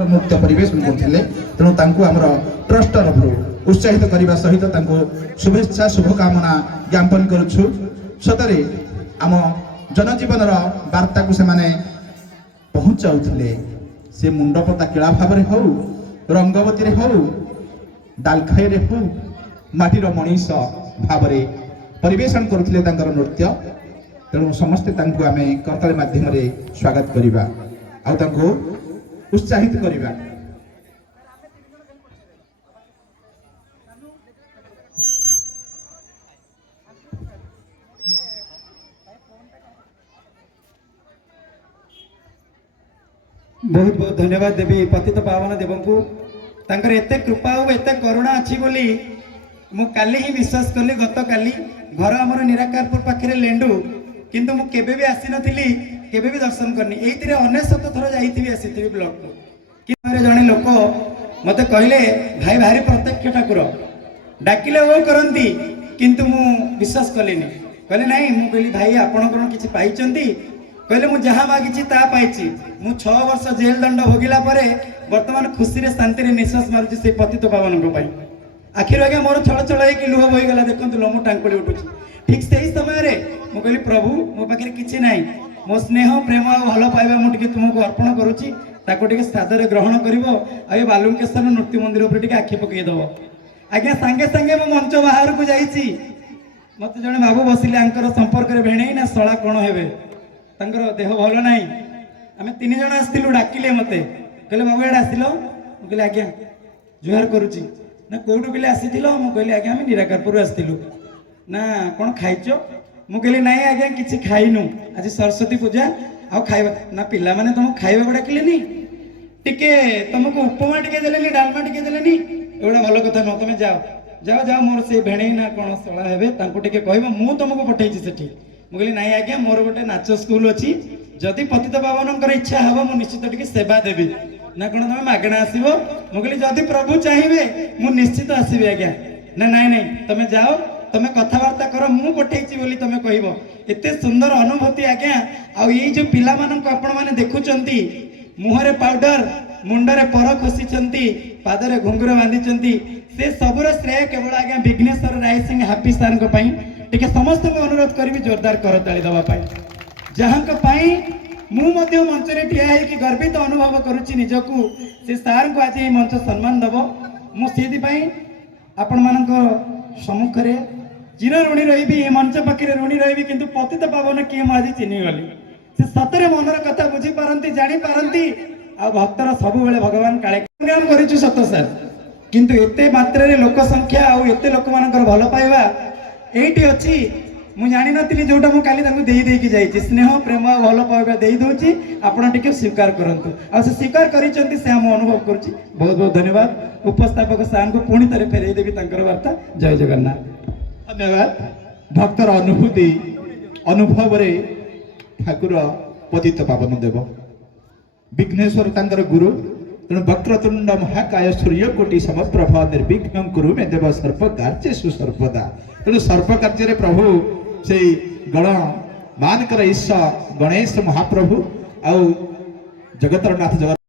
नृत्य परिवेशन करते तेणु ट्रस्ट तरफ उत्साहित करने सहित शुभेच्छा शुभकामना ज्ञापन करुछु। सतरे आम जनजीवन वार्ता को से पहुँचाऊले से मुंडपता किला भाव हो रंगवती हो डालखाई हो माटीर मनीष भाव परिवेशन करते नृत्य। तेणु समस्ते आम करताली माध्यम स्वागत करवा आ उत्साहित करवा। बहुत बहुत धन्यवाद देवी पतित पावन देव को तांकर एते कृपा और एते करुणा अच्छी बोली मु काली ही विश्वास कली। गत काली घर आमर निराकारपुर पाखे लेंडू किंतु मु केबे भी आसी नथिली केबे भी दर्शन करनी एइतिरे 99 थर जाइथिबी आसीथिबी ब्लॉक को कि जने लोक मते कहले भाई भारी प्रत्यक्ष ठाकुर डाकिले वो करंती किंतु मु विश्वास कलिनी। कहले नहीं मु कहली भाई आपण कोन किछि पाइचंती कहले मु जहा मागिछि ता पाइछि। मु 6 वर्ष जेल दंड भोगिला परे वर्तमान खुशी रे शांति रे निश्वास मारुछि से पतित पावन को पाई। आखिर आगे मोर छळ छळ हे कि लुह बही गला देखंतु लोमु टांकुड़ी उठुछि। ठीक सेही समय रे मु कहली प्रभु मो पाखे किछि नाही मो स्नेह प्रेम आ भल पाइबा मु टिके तुमको अर्पण करूछि ताको टिके सादर ग्रहण करिवो आ ए बालुकेश्वर नृत्य मंदिर ऊपर टिके आखि पकई दबो। आज्ञा संगे संगे मु मंच बाहर को जाईछि मते जने बाबू बसिले आंकर संपर्क रे भेणै ना सळा कोन हेबे तांकर देह भल नाही। आमे 3 जण आस्तिलु डाकिले मते कहले बाबू एडा आसिलो मु कहले आज्ञा जुहार करूछि ना कोडु बिले आसीथिलो मु कहले आज्ञा आमे निराकारपुर आस्तिलु ना कोन खाइचो मु कहली नहीं आज्ञा किछि खाइनु आज सरस्वती पूजा आ खाइबा ना पिला माने तुम खाइबा को डाकिलेनी टिके तुमको उपमा टिके देलेनी डालमा टिके देलेनी एवडा भलो कथा न तुम जाओ जाओ जाओ मोर से भेणै ना कोन सळा हेबे तांको टिके कहबा मु तुमको पठैछि सेठी। मु कहली नहीं आज्ञा मोर गोटे नाच स्कूल अछि जदि पतित पावनकर इच्छा हबो मु निश्चित टिके सेवा देबी ना कोन तुम मागणा आसीबो। मु कहली जदि प्रभु चाहिबे मु निश्चित आसीबी आज्ञा ना नहीं नहीं तुम जाओ तमें कथबार्ता कर मु पठेछि बोली तमें कहबो। एते सुंदर अनुभूति आज्ञा आ ये जो पिला मानन को आपण माने देखुचंती मुहरे पाउडर मुंडरे पर खसीचंती पादरे घुंगुर बांधिचंती से सबुर श्रेय केवल आज्ञा विघ्नेश्वर राय सिंह हैप्पी सर को पई टिके समस्त को अनुरोध करबी जोरदार करताली दबा पाई जहां को पई मु मध्य मंच रे ठिया है कि गर्वित अनुभव करूची निजको से सार को आज ये मंच सम्मान दबो। मु सेदी पई आपण मानन को सम्मुख रे चिर ऋणी रही ये मंच पाखे ऋणी रही किंतु पतित पावन किए मुझे चिन्ह गली से सतरे मनर कथा बुझी पारती जानी पारती आ भक्तर सब बेले भगवान काले काम करिछु सत सर किंतु एते मात्रा रे लोक संख्या आ एते लोक मानकर भल पाइबा एठी अछि मु जानि नथिली जोटा मु काली तांको देई देई की जाईछि स्नेह प्रेम आ भल पाइबा देई दोछि आपण टिके स्वीकार करंतु आ से स्वीकार करिसंती से हम अनुभव करछि। बहुत बहुत धन्यवाद उपस्थापक सार को पुणी थरे फेरई देबी तांकर वार्ता। जय जगन्नाथ। धन्यवाद भक्तर अनुभूति अनुभव रे ठाकुर पतित पावन देव विघ्नेश्वर तांकर गुरु तेणु वक्रतुंड महाकाय सूर्यकोटि समप्रभ निर्विघ्नं कुरु मे देव सर्प कार्येषु सर्वदा। तेणु सर्प कार्य प्रभु से गण मानकर ईश गणेश महाप्रभु आउ जगतर नाथ जगत